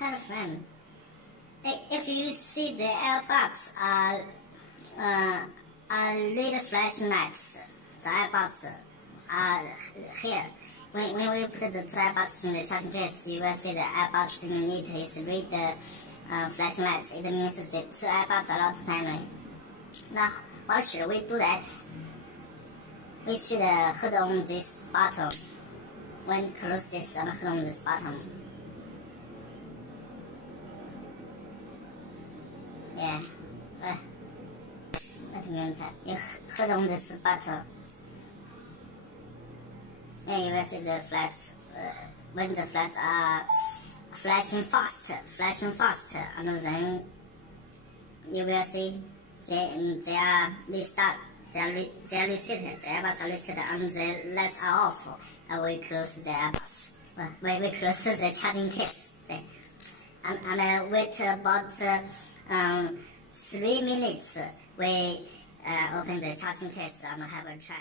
Hello friend, if you see the AirPods are red flashlights, the AirPods are here. When we put the two AirPods in the charging case, you will see the AirPods unit is red flashlights. It means the two AirPods are not primary. Now, what should we do that? We should hold on this button. When close this and hold on this button. Yeah. Wait a minute. You hold on this button. Yeah, you will see the flags. When the flags are flashing fast, and then you will see they are restart. They are reset. The AirPods are reset, and the lights are off. We close the AirPods. We close the charging case. And wait about 3 minutes. We open the charging case and have a try.